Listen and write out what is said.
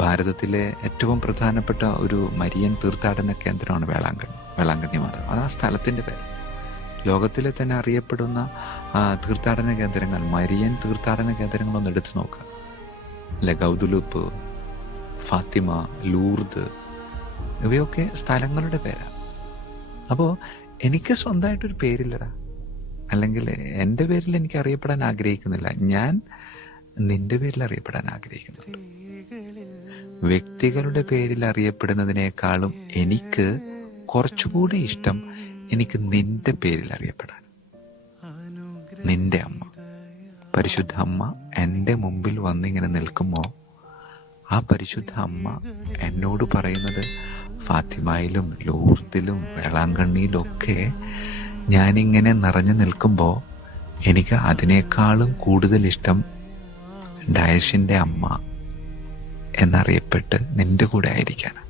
ഭാരതത്തിലെ ഏറ്റവും പ്രധാനപ്പെട്ട ഒരു മരിയൻ തീർത്ഥാടന കേന്ദ്രമാണ് വേളാങ്കണ്ണി മാതാവ്. അത് ആ സ്ഥലത്തിൻ്റെ പേര്. ലോകത്തിലെ തന്നെ അറിയപ്പെടുന്ന തീർത്ഥാടന കേന്ദ്രങ്ങൾ, മരിയൻ തീർത്ഥാടന കേന്ദ്രങ്ങളൊന്ന് എടുത്തു നോക്കുക. അല്ലെ, ഗൗദുലുപ്പ്, ഫാത്തിമ, ലൂർദ്, ഇവയൊക്കെ സ്ഥലങ്ങളുടെ പേരാണ്. അപ്പോൾ എനിക്ക് സ്വന്തമായിട്ടൊരു പേരില്ലടാ, അല്ലെങ്കിൽ എൻ്റെ പേരിൽ എനിക്ക് അറിയപ്പെടാൻ ആഗ്രഹിക്കുന്നില്ല. ഞാൻ നിന്റെ പേരിൽ അറിയപ്പെടാൻ ആഗ്രഹിക്കുന്നുണ്ട്. വ്യക്തികളുടെ പേരിൽ അറിയപ്പെടുന്നതിനേക്കാളും എനിക്ക് കുറച്ചുകൂടി ഇഷ്ടം എനിക്ക് നിന്റെ പേരിൽ അറിയപ്പെടാൻ. നിന്റെ അമ്മ, പരിശുദ്ധ അമ്മ എൻ്റെ മുമ്പിൽ വന്നിങ്ങനെ നിൽക്കുമ്പോൾ ആ പരിശുദ്ധ അമ്മ എന്നോട് പറയുന്നത്, ഫാത്തിമയിലും ലൂർദിലും വേളാങ്കണ്ണിയിലും ഒക്കെ ഞാനിങ്ങനെ നിറഞ്ഞു നിൽക്കുമ്പോൾ എനിക്ക് അതിനേക്കാളും കൂടുതൽ ഇഷ്ടം ഡയസിൻ്റെ അമ്മ എന്നറിയപ്പെട്ട് നിന്റെ കൂടെ ആയിരിക്കാനാണ്.